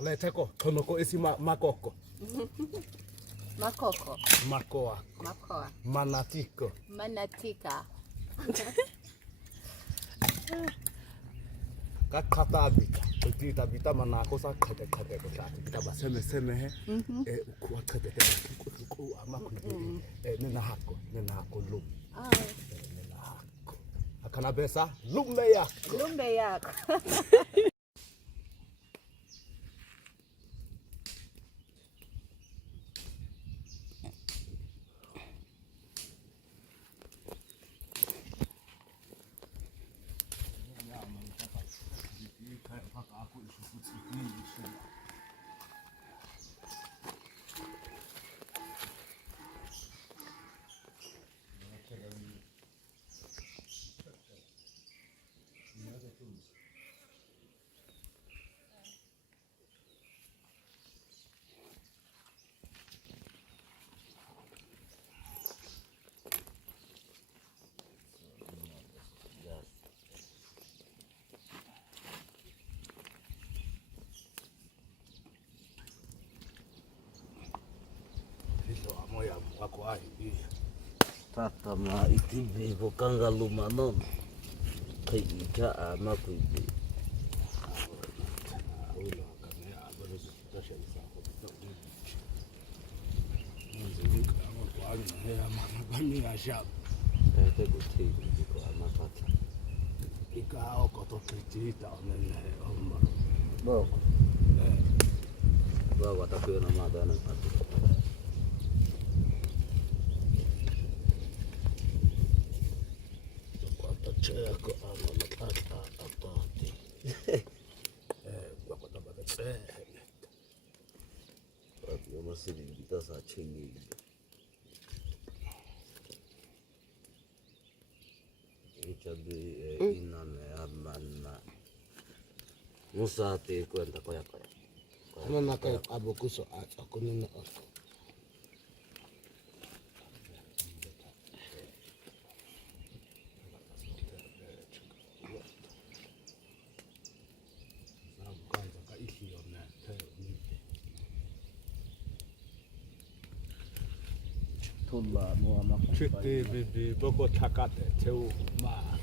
Ale teko konoko esi makoko. Makoko. Makoa. Makoa. Manatiko. Manatika. Hadzabe. Kita manako sa khate ko tla. Kita ba seme he. Ukua khate ku amakuyi. Nina hako lu. Nina hako. Akana besa lumbe yako. Lumbe yako. Wako ai. Tata ma itibi bokanga lumanon. Kai ika amakuyi. Ete kutiri biko amapata. Ika okoto kitita onene oma. Boko. Boko atakuyo na madana pati. Cheko amalapata atati. Wako tabaka tse. Pati yomasiri bitasa chengi. Ichabi inane amana. Musa te kwenda koya. Ana kai abokuso akunina ako. Tulla muama. Chiti bibi boko takate teu ma.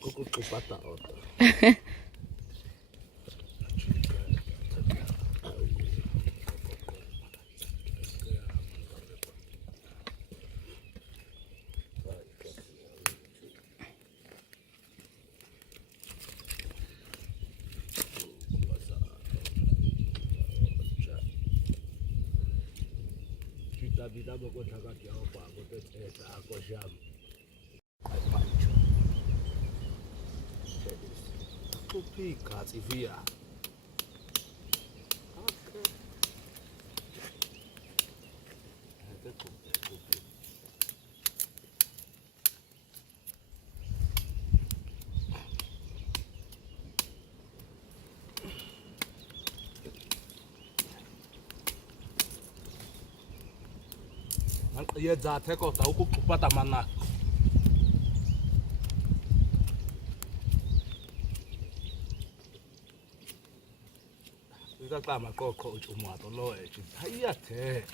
Kuku kupata oto. Vida boko takati hapa kote teta ako sham. Aipancho. Kupika tivia. Okay. Ye za teko ta huku kupata mana. Ika kama koko uchumwa to loe chi. Haya te.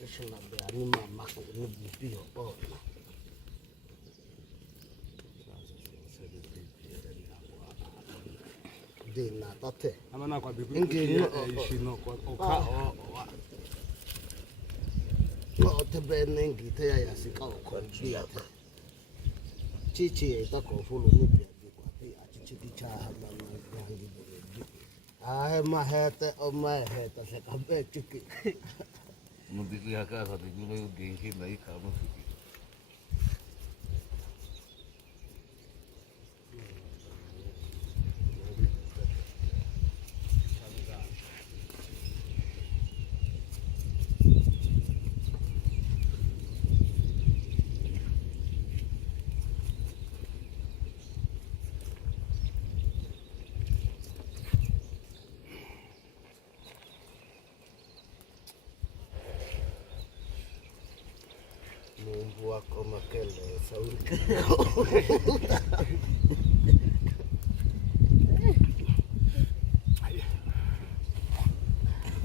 Yeshila be ani mama ko ni bipio bona. Dina tate. Amana kwa bibi. Ishino kwa oka o. No te bene ngite ya sika ko biate. Chichi eta ko fulu ni biate kwa pi achichi cha hama ngi bebe. Ah ma hete o ma hete se ka be chiki. Mundiki haka sa digulo gengi nai kama suki. wako makele sauri.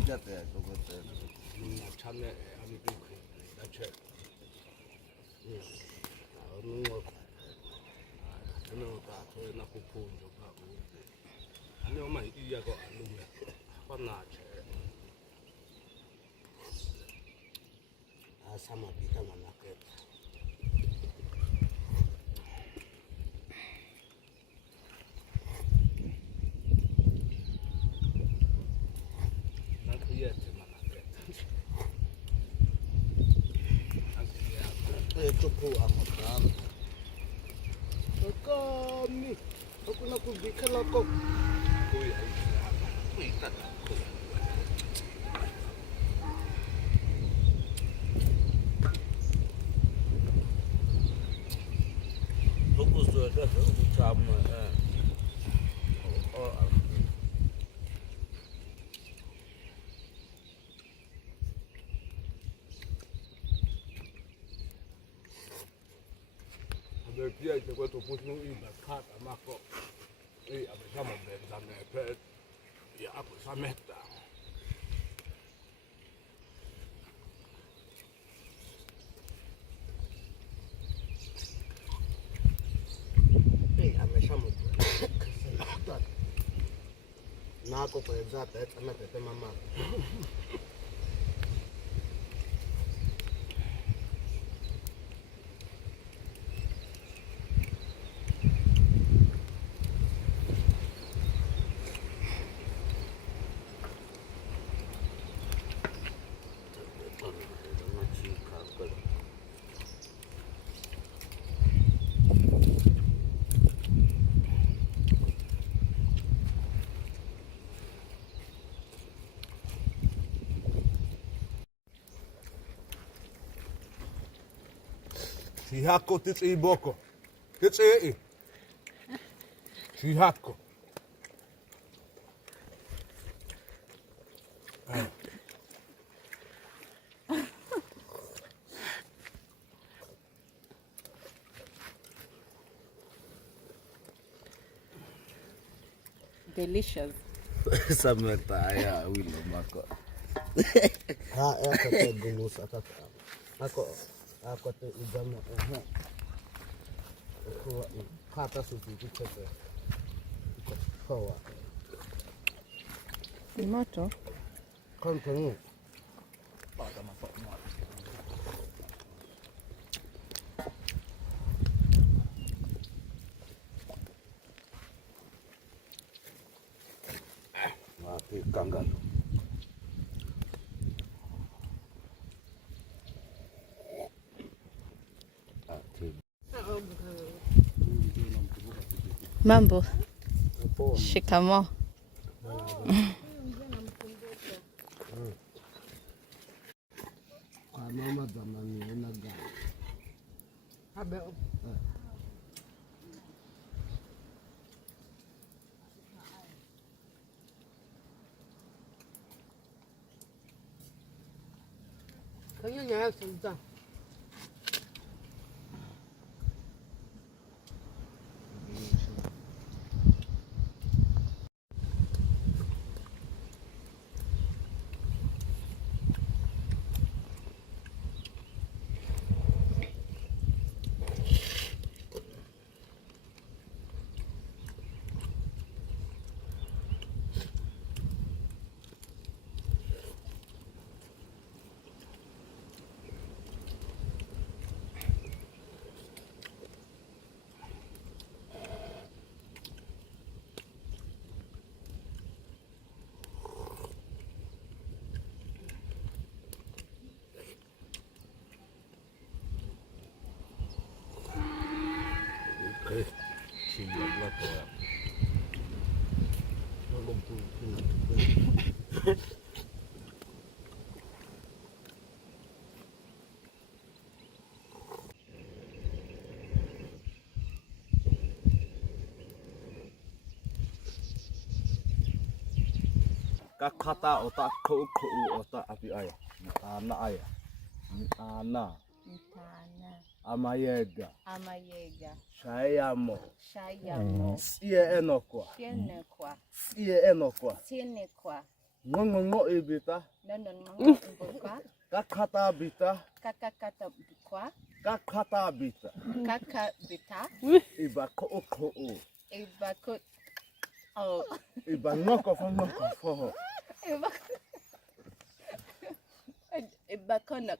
Jate ya kokote. Chane amikuke. Dache. Nungo. Nungo to na kupunjo ka uze. Ani oma iya ko alume. Kwa nache. Sama bita manaketa. Cukup amat kami aku nak bikin lakok fokus tu ada sama pia itakuwa tofauti na kata mako amesema benza mepe ya hapo sameta amesema nako kwa zata ameta mama Shihako titsi boko. Titsi. Shihako. Delicious. Sameta ya wilo mako. Ako te gumus ako te ujame ko kata suti kichete kwa Ni moto. kontenu wapi kangalo Mambo. Shikamoo. kwa mama zamani ina gani habe kaya niya sunta. kakata otak ko otak api ayah ana ayah ana Mtana. Amayega. Amayega. Shayamo. Shayamo. Sie enokwa. Sienekwa. Sie enokwa. Sienekwa. Ngongongo ibita. Nonongo mbukwa. Kakata bita. Kakakata bukwa. Kakata bita. Kakabita. Ibako oko. Ibako. Oh. Ibanoko. Ibakonak.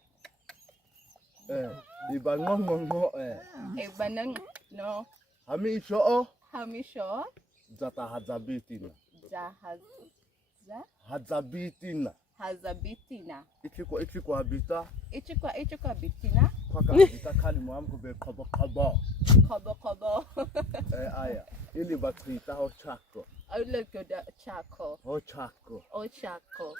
Ibangongongo. Ibanang no. Hamisho. Hamisho. Zata hadzabitina. Jahaza. Hadzabitina. Hazabitina. Ichikwa habita. Ichikwa bitina. Kwaka habita kali mwangu be kobo. Kobo. Aya. Ili batrita ho chako. Ologoda chako. Ho chako. O chako.